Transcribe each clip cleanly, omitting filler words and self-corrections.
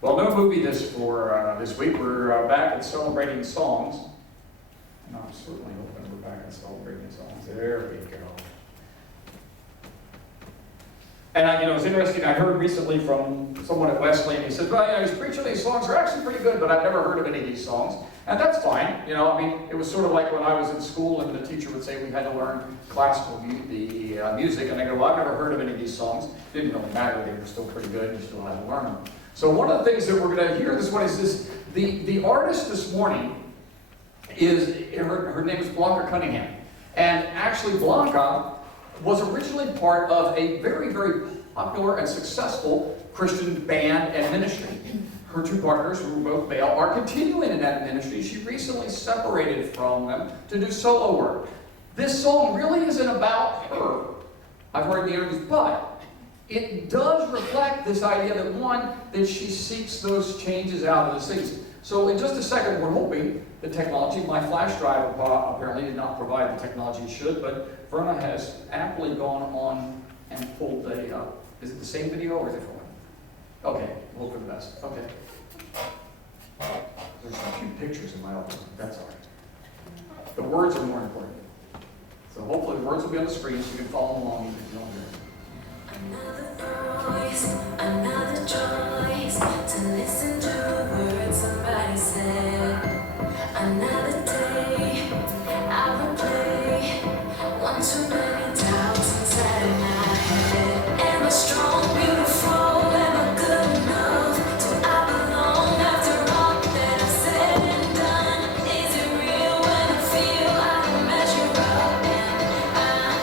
Well, no movie this week. We're back at celebrating songs, and I'm certainly hoping we're back at celebrating songs. There we go. And it's interesting. I heard recently from someone at Wesley, and he said, "Well, he's preaching these songs are actually pretty good, but I've never heard of any of these songs." And that's fine. It was sort of like when I was in school, and the teacher would say we had to learn classical music, and I go, "Well, I've never heard of any of these songs." It didn't really matter; they were still pretty good. You still had to learn them. So one of the things that we're going to hear this morning is this: the artist this morning is her name is Blanca Cunningham, and actually Blanca was originally part of a very, very popular and successful Christian band and ministry. Her two partners, who were both male, are continuing in that ministry. She recently separated from them to do solo work. This song really isn't about her, I've heard in the interviews, but it does reflect this idea that she seeks those changes out of those things. So in just a second, we're hoping the technology, my flash drive apparently did not provide the technology it should, but Verna has aptly gone on and pulled is it the same video or is it from? Okay, we'll hope for the best. Okay. There's a few pictures in my office. That's all right. The words are more important. So hopefully the words will be on the screen so you can follow along even if you don't hear it. Another voice, another choice to listen to words somebody said. Another day, I would play one too many doubts inside of my head. Am I strong, beautiful, am I good enough? Do I belong after all that I've said and done? Is it real when I feel I don't measure up and I'm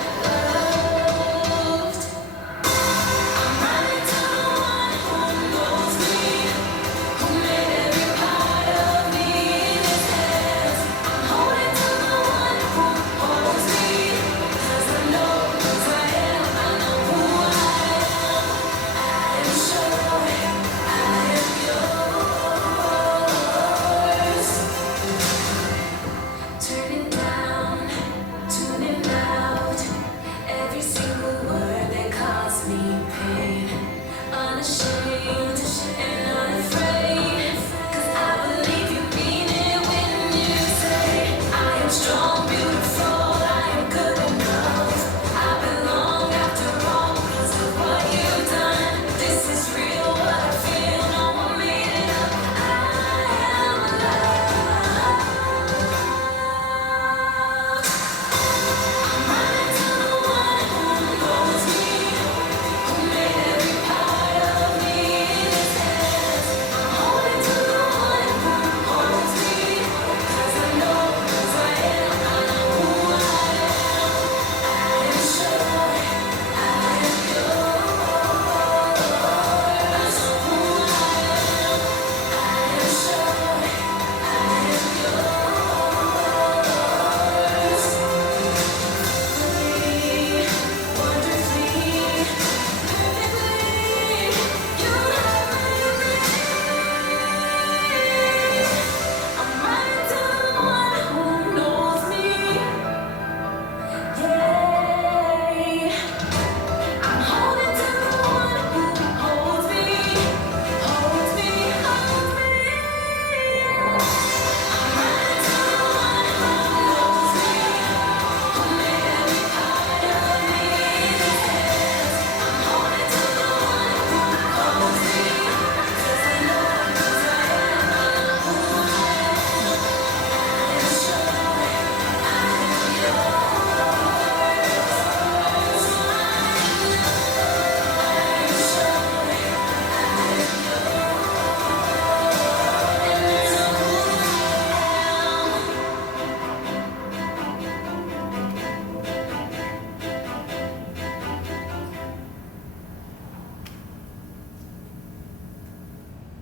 loved? I'm running to the one who knows me, who made every part of me in his hands. I'm holding to the one who holds me, 'cause I know who I am, I know who I am. I am sure I am yours. Turning down, tuning out, every single word that caused me pain. Unashamed and unafraid, 'cause I believe you mean it when you say I am strong, beautiful, I am good enough. I belong after all 'cause of what you've done. This is real, what I feel, no one made it up. I am alive. I'm running to the one who knows me, who made every part of me in his hands. I'm holding to the one who holds me, 'cause I know who I am, I know who I am. I am sure I am yours. I know who I am. I am sure I am yours. Wonderfully, perfectly, you have everything. I'm running to the one who knows me. Yeah, I'm holding to the one who holds me, holds me, holds me. I'm running to the one who knows me, who made every part of me in his hands. I'm holding to the one who holds me, 'cause I know who I am, I know who I am. I am sure I am yours.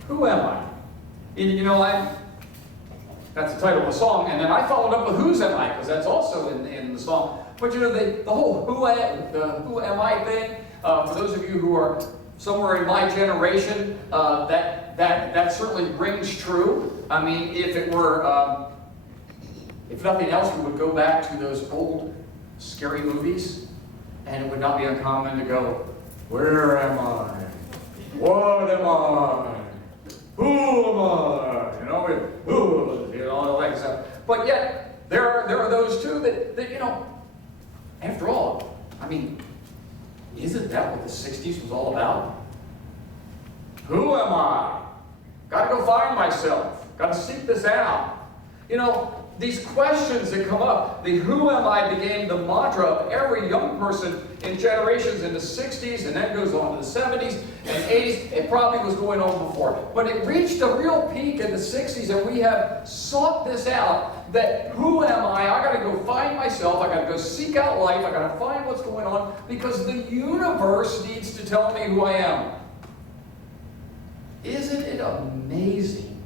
Who am I? That's the title of the song, and then I followed up with "Whose am I?" because that's also in the song. But the whole who am I thing, for those of you who are somewhere in my generation, that certainly rings true. I mean, if it were, if nothing else, we would go back to those old scary movies, and it would not be uncommon to go, "Where am I? What am I? But yet, there are those too that, you know, after all, I mean, isn't that what the 60s was all about? Who am I? Got to go find myself. Got to seek this out. You know, these questions that come up, the who am I became the mantra of every young person in generations in the 60s, and then goes on to the 70s and 80s. It probably was going on before. But it reached a real peak in the 60s, and we have sought this out, that who am I? I got to go find myself. I got to go seek out life. I got to find what's going on, because the universe needs to tell me who I am. Isn't it amazing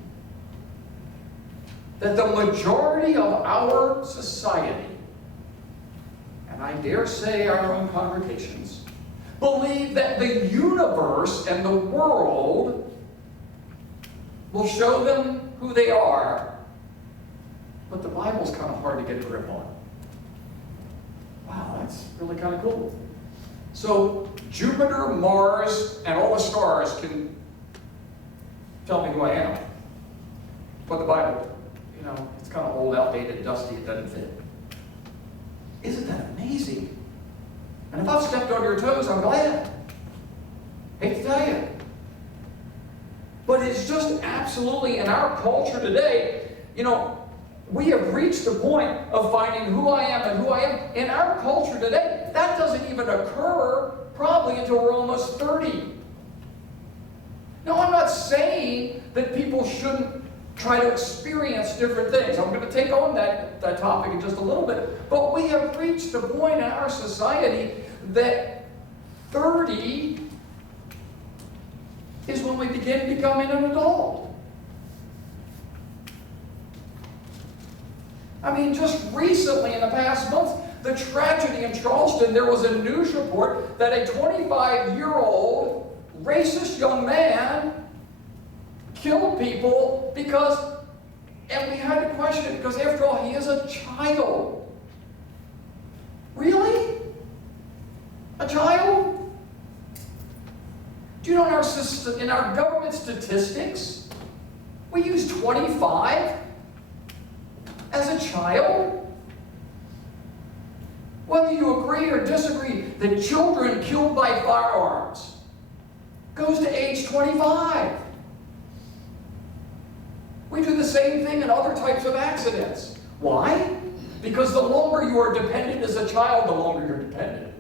that the majority of our society, and I dare say our own congregations, believe that the universe and the world will show them who they are, but the Bible's kind of hard to get a grip on? Wow, that's really kind of cool. So Jupiter, Mars, and all the stars can tell me who I am, but the Bible, you know, it's kind of old, outdated, dusty, it doesn't fit. Isn't that amazing? And if I've stepped on your toes, I'm glad. Hate to tell you. But it's just absolutely, in our culture today, you know, we have reached the point of finding who I am and who I am. In our culture today, that doesn't even occur probably until we're almost 30. Now, I'm not saying that people shouldn't try to experience different things. I'm going to take on that topic in just a little bit. But we have reached the point in our society that 30 is when we begin becoming an adult. I mean, just recently, in the past month, the tragedy in Charleston, there was a news report that a 25-year-old racist young man killed people because, and we had to question it, because after all, he is a child. Really? A child? Do you know in our government statistics, we use 25 as a child? Whether you agree or disagree that children killed by firearms goes to age 25. We do the same thing in other types of accidents. Why? Because the longer you are dependent as a child, the longer you're dependent.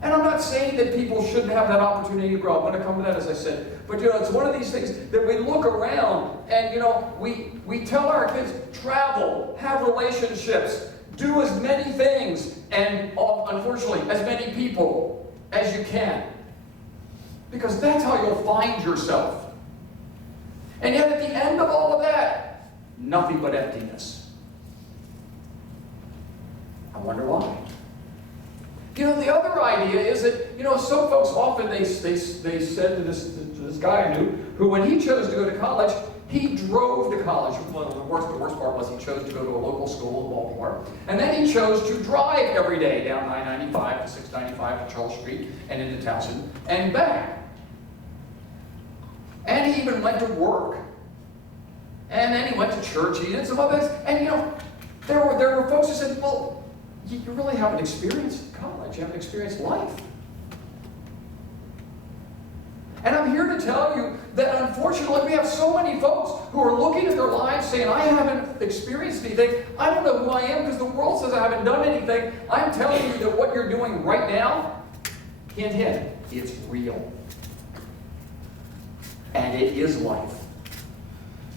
And I'm not saying that people shouldn't have that opportunity to grow up. I'm going to come to that, as I said. But, you know, it's one of these things that we look around and, you know, we tell our kids, travel, have relationships, do as many things, and unfortunately, as many people as you can. Because that's how you'll find yourself. And yet at the end of all of that, nothing but emptiness. I wonder why. You know, the other idea is that, you know, some folks often, they said to this guy I knew, who when he chose to go to college, he drove to college. Well, the worst part was he chose to go to a local school in Baltimore. And then he chose to drive every day down I-95 to 695 to Charles Street and into Towson and back. And he even went to work. And then he went to church. He did some other things. And, you know, there were folks who said, well, you really haven't experienced college. You haven't experienced life. And I'm here to tell you that, unfortunately, we have so many folks who are looking at their lives saying, I haven't experienced anything. I don't know who I am because the world says I haven't done anything. I'm telling you that what you're doing right now, hint, hint, it's real. And it is life.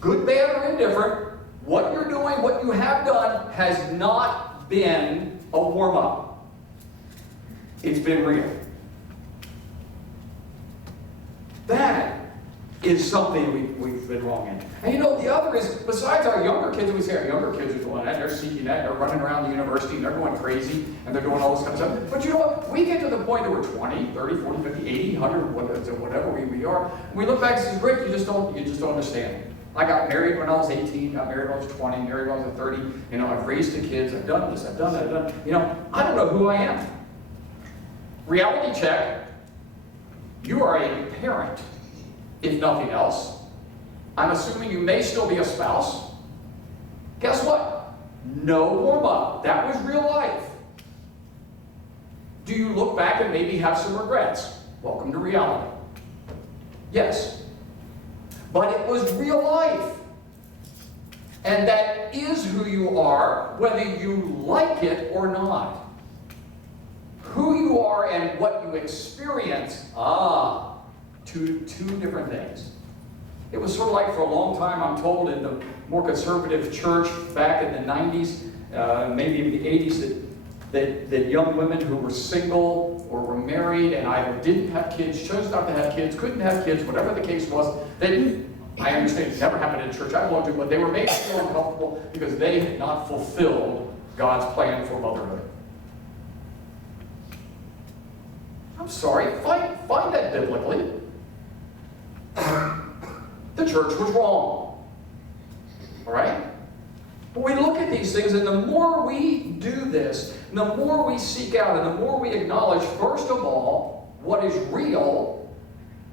Good, bad, or indifferent, what you're doing, what you have done, has not been a warm-up. It's been real. That is something we've been wrong in. And you know, the other is, besides our younger kids, we say our younger kids are doing that, they're seeking that, they're running around the university, and they're going crazy, and they're doing all this kind of stuff. But you know what? We get to the point that we're 20, 30, 40, 50, 80, 100, whatever we are, and we look back and say, Rick, you just don't understand. I got married when I was 18, got married when I was 20, married when I was 30. You know, I've raised the kids, I've done this, I've done that, I've done. You know, I don't know who I am. Reality check. You are a parent, if nothing else. I'm assuming you may still be a spouse. Guess what? No warm-up. That was real life. Do you look back and maybe have some regrets? Welcome to reality. Yes. But it was real life. And that is who you are, whether you like it or not. Who you are and what you experience, two different things. It was sort of like for a long time, I'm told, in the more conservative church back in the 90s, maybe in the 80s, that young women who were single or were married and either didn't have kids, chose not to have kids, couldn't have kids, whatever the case was, I understand it never happened in church I belonged to, but they were made to feel uncomfortable because they had not fulfilled God's plan for motherhood. I'm sorry, find that biblically. The church was wrong. All right? But we look at these things, and the more we do this, and the more we seek out, and the more we acknowledge, first of all, what is real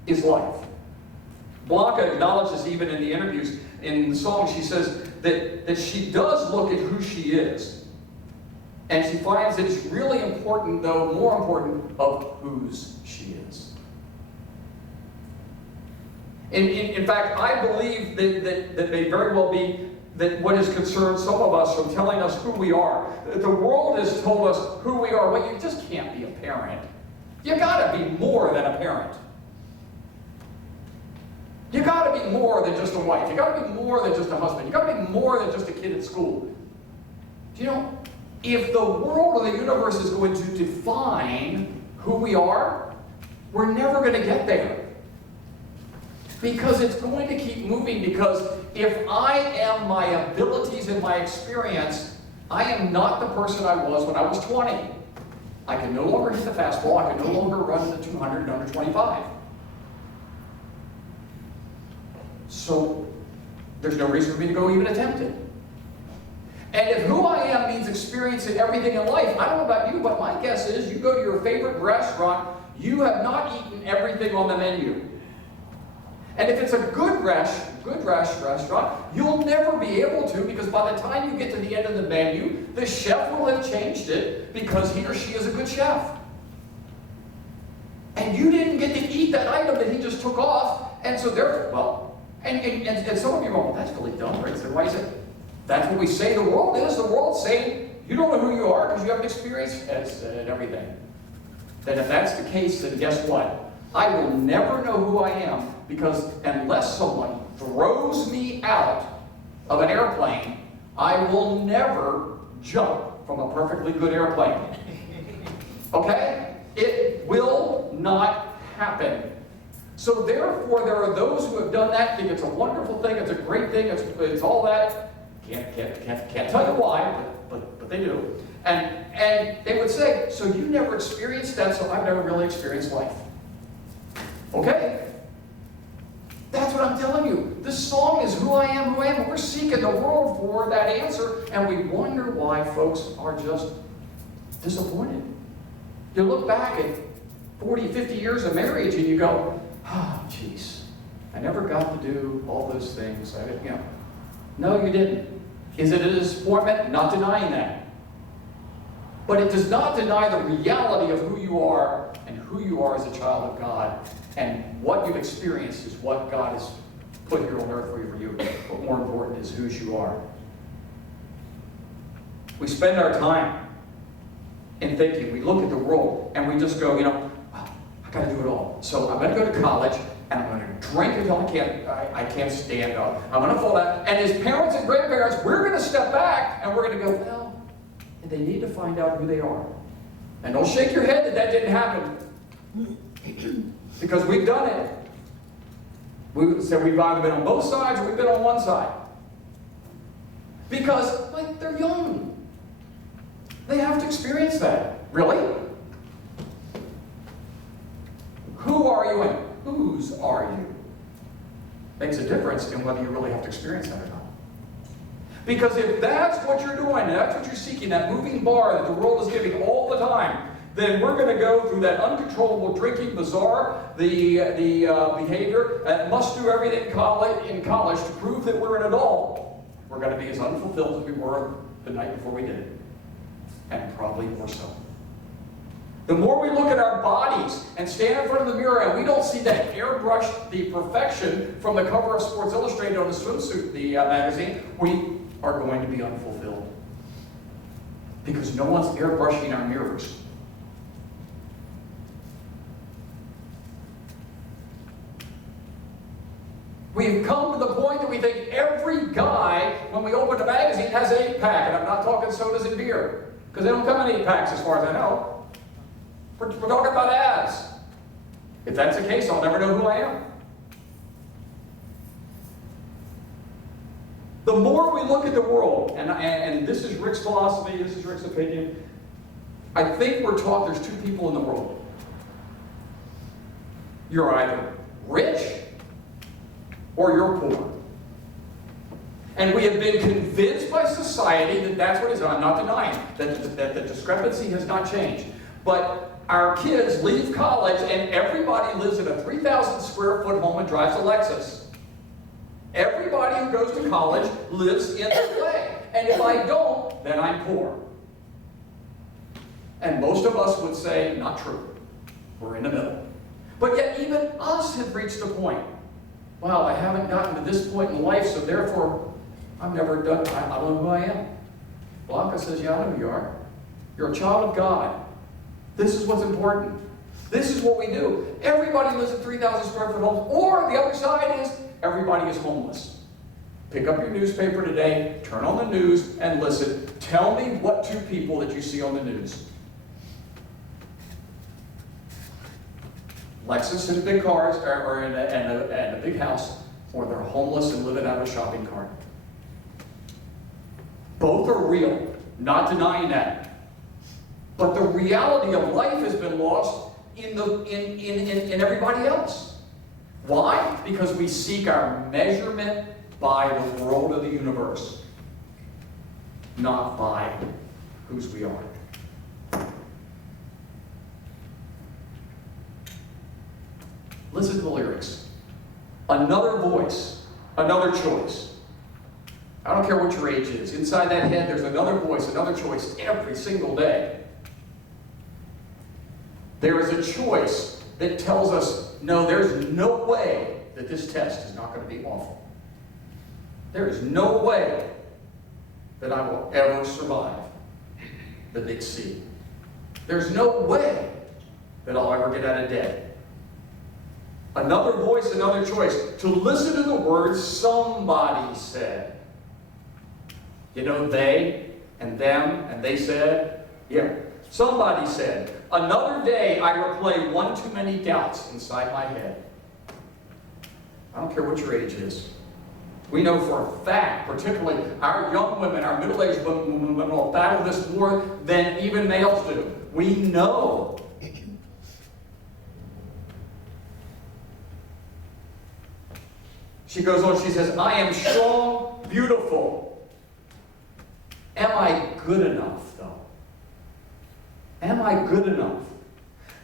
is life. Blanca acknowledges even in the interviews, in the song, she says that she does look at who she is. And she finds that it's really important, though, more important, of whose she is. In fact, I believe that may very well be that what has concerned some of us from telling us who we are. The world has told us who we are. Well, you just can't be a parent. You gotta be more than a parent. You gotta be more than just a wife. You gotta be more than just a husband. You gotta be more than just a kid at school. Do you know, if the world or the universe is going to define who we are, we're never going to get there. Because it's going to keep moving, because if I am my abilities and my experience, I am not the person I was when I was 20. I can no longer hit the fastball. I can no longer run the 200 and under 25. So there's no reason for me to go even attempt it. And if who I am means experiencing everything in life, I don't know about you, but my guess is you go to your favorite restaurant, you have not eaten everything on the menu. And if it's a good restaurant, you'll never be able to, because by the time you get to the end of the menu, the chef will have changed it because he or she is a good chef. And you didn't get to eat that item that he just took off, and so therefore, well, and some of you are going, well, that's really dumb, right? So why is it? That's what we say the world is. The world's saying, you don't know who you are because you haven't experienced everything. Then if that's the case, then guess what? I will never know who I am, because unless someone throws me out of an airplane, I will never jump from a perfectly good airplane. Okay? It will not happen. So therefore, there are those who have done that, think it's a wonderful thing, it's a great thing, it's all that. Can't tell you why, but they do. And they would say, so you never experienced that, so I've never really experienced life. Okay? That's what I'm telling you. This song is who I am, and we're seeking the world for that answer, and we wonder why folks are just disappointed. You look back at 40, 50 years of marriage, and you go, geez, I never got to do all those things. No, you didn't. Is it a disappointment? Not denying that. But it does not deny the reality of who you are and who you are as a child of God. And what you've experienced is what God has put here on earth for you. But more important is who you are. We spend our time in thinking. We look at the world and we just go, well, I got to do it all. So I'm going to go to college. And I'm going to drink until I can't stand up. I'm going to fall down. And as parents and grandparents, we're going to step back and we're going to go, well, they need to find out who they are. And don't shake your head that didn't happen. Because we've done it. We've either been on both sides or we've been on one side. Because, they're young. They have to experience that. Really? Who are you and whose are you? Makes a difference in whether you really have to experience that or not. Because if that's what you're doing, that's what you're seeking, that moving bar that the world is giving all the time, then we're going to go through that uncontrollable drinking bazaar, the behavior that must do everything in college to prove that we're an adult. we're going to be as unfulfilled as we were the night before we did it. And probably more so. The more we look at our bodies and stand in front of the mirror and we don't see that airbrushed, the perfection from the cover of Sports Illustrated on the swimsuit, the magazine, we are going to be unfulfilled. Because no one's airbrushing our mirrors. We've come to the point that we think every guy, when we open a magazine, has an 8-pack. And I'm not talking sodas and beer. Because they don't come in 8-packs as far as I know. We're talking about abs. If that's the case, I'll never know who I am. The more we look at the world, and this is Rick's philosophy, this is Rick's opinion, I think we're taught there's two people in the world. You're either rich or you're poor. And we have been convinced by society that that's what it is. I'm not denying that the discrepancy has not changed. But our kids leave college and everybody lives in a 3,000 square foot home and drives a Lexus. Everybody who goes to college lives in this way. And if I don't, then I'm poor. And most of us would say, not true. We're in the middle. But yet even us have reached a point. Wow, I haven't gotten to this point in life, so therefore, I've never done, I don't know who I am. Blanca says, yeah, I know who you are. You're a child of God. This is what's important. This is what we do. Everybody lives in 3,000 square foot homes. Or the other side is, everybody is homeless. Pick up your newspaper today, turn on the news, and listen. Tell me what two people that you see on the news. Lexus and big cars, or in a big house, or they're homeless and living out of a shopping cart. Both are real, not denying that. But the reality of life has been lost in everybody else. Why? Because we seek our measurement by the world of the universe, not by whose we are. Listen to the lyrics. Another voice, another choice. I don't care what your age is. Inside that head, there's another voice, another choice every single day. There is a choice that tells us, no, there's no way that this test is not going to be awful. There is no way that I will ever survive the big C. There's no way that I'll ever get out of debt. Another voice, another choice. To listen to the words somebody said. You know, they and them and they said. Yeah. Somebody said, another day I replay one too many doubts inside my head. I don't care what your age is. We know for a fact, particularly our young women, our middle-aged women will battle this more than even males do. We know. She goes on, she says, I am strong, beautiful. Am I good enough, though? Am I good enough?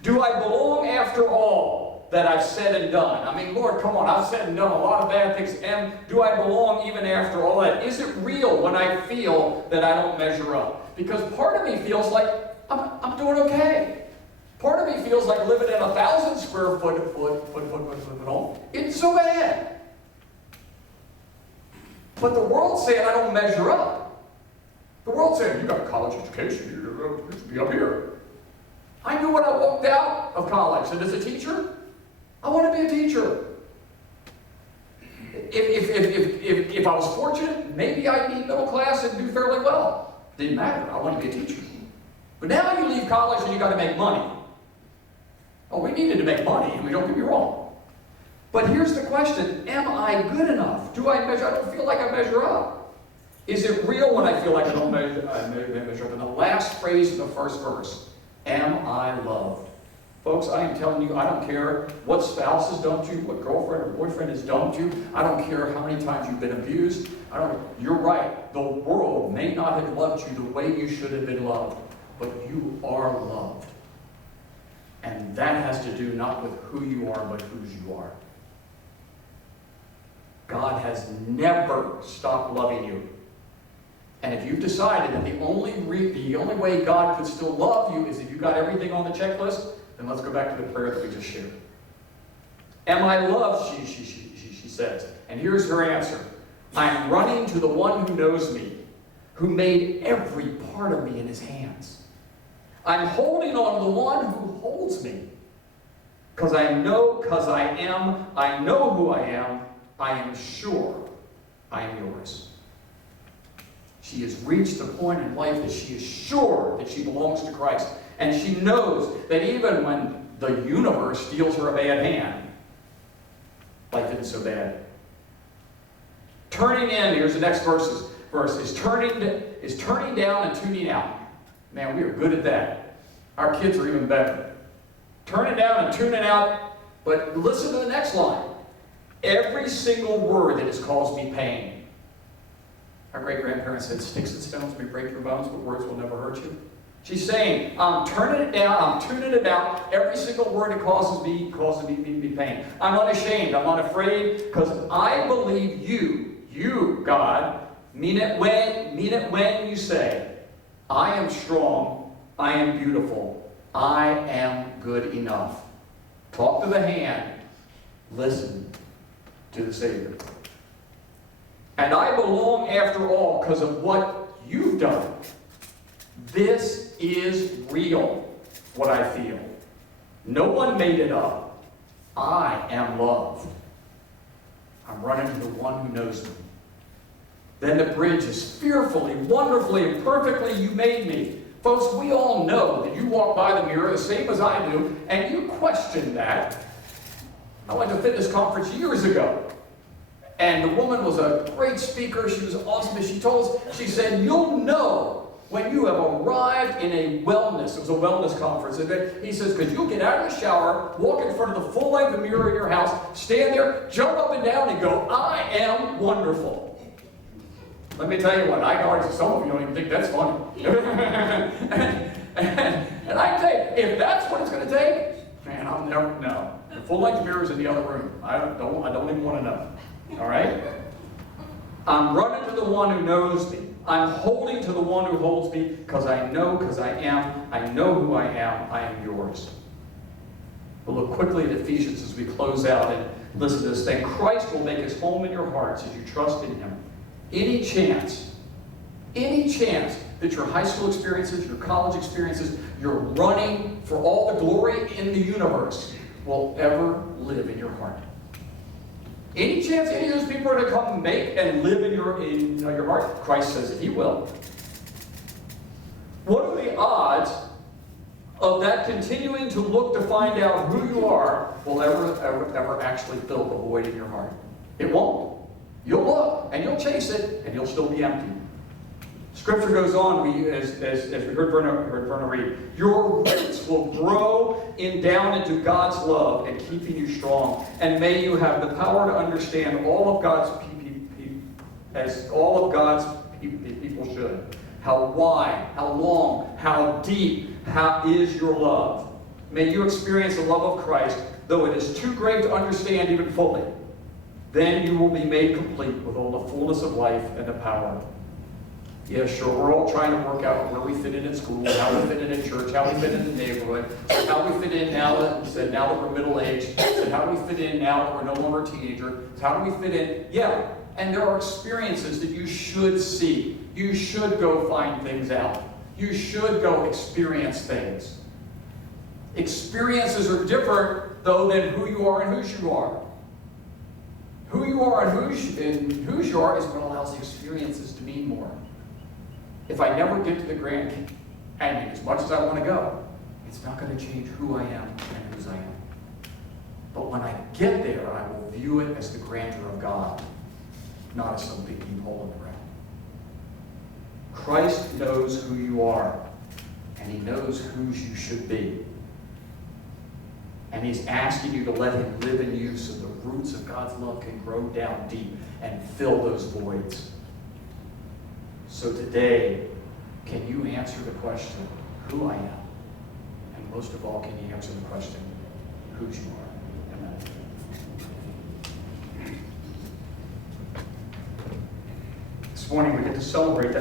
Do I belong after all that I've said and done? I mean, Lord, come on, I've said and done a lot of bad things. And do I belong even after all that? Is it real when I feel that I don't measure up? Because part of me feels like I'm doing okay. Part of me feels like living in 1,000 square foot home. It's so bad. But the world's saying I don't measure up. The world's saying, you got a college education, you should be up here. I knew when I walked out of college that as a teacher, I want to be a teacher. If I was fortunate, maybe I'd be middle class and do fairly well. Didn't matter, I wanted to be a teacher. But now you leave college and you got to make money. Oh, we needed to make money, and we don't get me wrong. But here's the question, am I good enough? Do I measure? I don't feel like I measure up. Is it real when I feel like I don't measure up? And the last phrase in the first verse, am I loved? Folks, I am telling you, I don't care what spouse has done to you, what girlfriend or boyfriend has done to you. I don't care how many times you've been abused. You're right. The world may not have loved you the way you should have been loved, but you are loved. And that has to do not with who you are, but whose you are. God has never stopped loving you. And if you've decided that the only way God could still love you is if you got everything on the checklist, then let's go back to the prayer that we just shared. Am I loved? She says. And here's her answer. I'm running to the one who knows me, who made every part of me in his hands. I'm holding on to the one who holds me. Because I know who I am sure I am yours. She has reached the point in life that she is sure that she belongs to Christ. And she knows that even when the universe deals her a bad hand, life isn't so bad. Turning in, here's the next verse, is turning down and tuning out. Man, we are good at that. Our kids are even better. Turning down and tuning out, but listen to the next line. Every single word that has caused me pain. Our great-grandparents said, sticks and stones may break your bones, but words will never hurt you. She's saying, I'm turning it down, I'm tuning it out. Every single word that causes me pain. I'm unashamed, I'm unafraid, because I believe you, God, mean it when you say, I am strong, I am beautiful, I am good enough. Talk to the hand, listen to the Savior. And I belong after all because of what you've done. This is real, what I feel. No one made it up. I am loved. I'm running to the one who knows me. Then the bridge is fearfully, wonderfully, and perfectly you made me. Folks, we all know that you walk by the mirror the same as I do, and you question that. I went to a fitness conference years ago. And the woman was a great speaker. She was awesome. And she told us, she said, you'll know when you have arrived in a wellness. It was a wellness conference. And he says, because you'll get out of the shower, walk in front of the full-length mirror in your house, stand there, jump up and down, and go, I am wonderful. Let me tell you what, I know some of you don't even think that's funny. and I tell you, if that's what it's going to take, man, I'll never know. The full-length mirror is in the other room. I don't even want to know. All right? I'm running to the one who knows me. I'm holding to the one who holds me because I know who I am yours. We'll look quickly at Ephesians as we close out and listen to this. Then Christ will make his home in your hearts as you trust in him. Any chance that your high school experiences, your college experiences, you're running for all the glory in the universe will ever live in your heart. Any chance any of those people are going to come make and live in your heart? Christ says that he will. What are the odds of that continuing to look to find out who you are will ever actually fill the void in your heart? It won't. You'll look, and you'll chase it, and you'll still be empty. Scripture goes on, as we heard Verna read, your roots will grow down into God's love and keeping you strong. And may you have the power to understand all of God's people should. How wide, how long, how deep, how is your love. May you experience the love of Christ, though it is too great to understand even fully. Then you will be made complete with all the fullness of life and the power. Yeah, sure, we're all trying to work out where we fit in school, how we fit in church, how we fit in the neighborhood, how we fit in now that we're middle-aged, how do we fit in now that we're no longer a teenager, how do we fit in? Yeah, and there are experiences that you should see. You should go find things out. You should go experience things. Experiences are different, though, than who you are and whose you are. Who you are and whose you are is what allows the experiences to mean more. If I never get to the Grand Canyon, as much as I want to go, it's not going to change who I am and whose I am. But when I get there, I will view it as the grandeur of God, not as some big deep hole in the ground. Christ knows who you are, and he knows whose you should be. And he's asking you to let him live in you so the roots of God's love can grow down deep and fill those voids. So today, can you answer the question, who I am? And most of all, can you answer the question, whose you are? Amen. this morning we get to celebrate that.